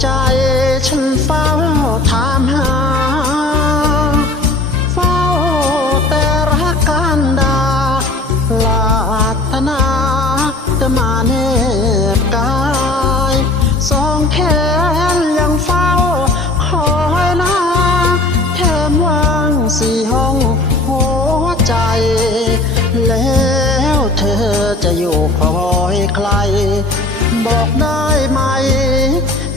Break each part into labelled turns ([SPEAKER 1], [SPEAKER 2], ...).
[SPEAKER 1] ใจฉันเฝ้าถามหา เฝ้าแต่รักกันดาลาธนาจะมาเนบกายสองแขนยังเฝ้าคอยนาแถมว่างสี่ห้องหัวใจ แล้วเธอจะอยู่คอยใครบอกได้ไหม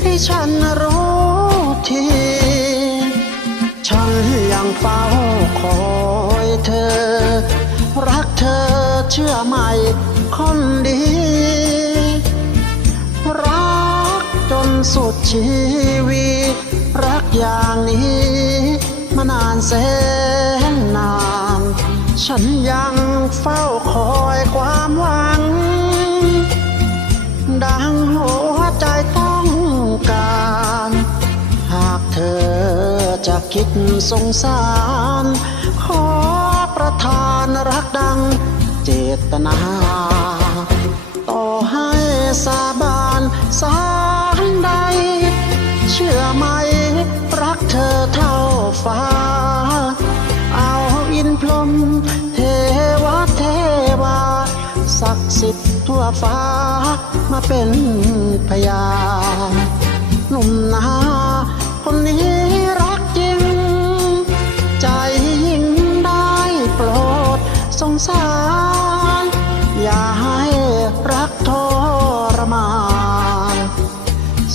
[SPEAKER 1] ให้ฉันรู้ทีฉันยังเฝ้าคอยเธอ รักเธอเชื่อไหมคนดี รักจนสุดชีวิตรักอย่างนี้มานานแสนนาน ฉันยังเฝ้าคอยความหวัง ดังหัวใจต การ หากเธอจะคิดสงสาร ขอประทานรักดังเจตนา ต่อให้สาบานสารใด เชื่อไหมรักเธอเท่าฟ้า เอาอินพรหมเทวะเทวาศักดิ์สิทธิ์ทั่วฟ้ามาเป็นพยาน สาร อย่าให้รักทรมาน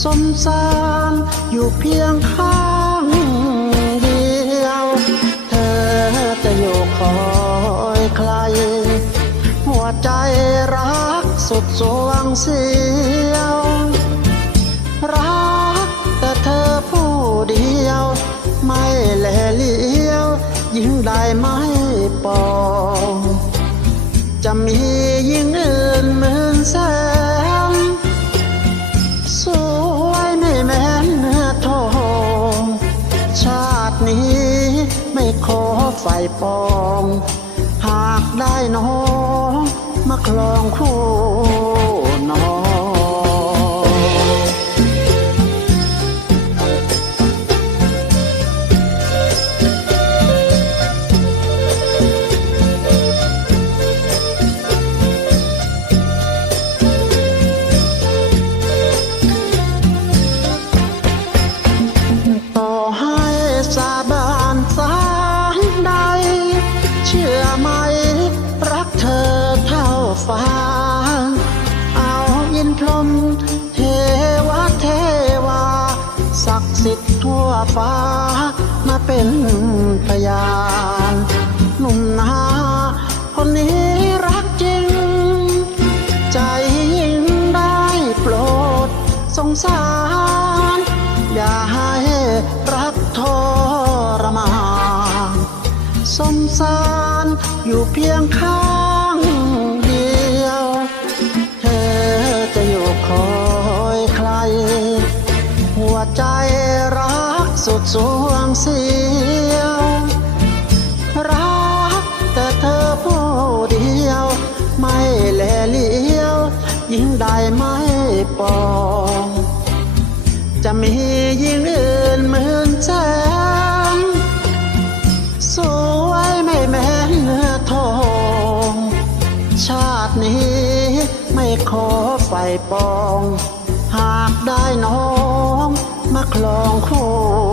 [SPEAKER 1] สมสารอยู่เพียงข้างเดียว เธอจะอยู่คอยใคร หัวใจรักสุดสวงเสียว รักแต่เธอผู้เดียว ไม่แลเลียว ยิ่งได้ไม่ปอ จะมียิ่งอื่นหมื่นแสนสวยไม่แม้นเนื้อทองชาตินี้ไม่ขอไฟปอง หากได้น้องมาคลองคู่ ทั่วฟ้า มาเป็นพยานหนุ่มนาคนนี้รักจริง ใจยิ่งได้โปรดสงสาร อย่าให้รักทรมานสมสารอยู่เพียงข้า สวงเสียว รักแต่เธอผู้เดียว ไม่แลเลี้ยว ยิ่งได้ไม่ปอง จะมียิ่งอื่นเหมื่นแสนสวยไม่แม้เนื้อทอง ชาตินี้ไม่ขอไฟปอง หากได้น้องมาคลองคู่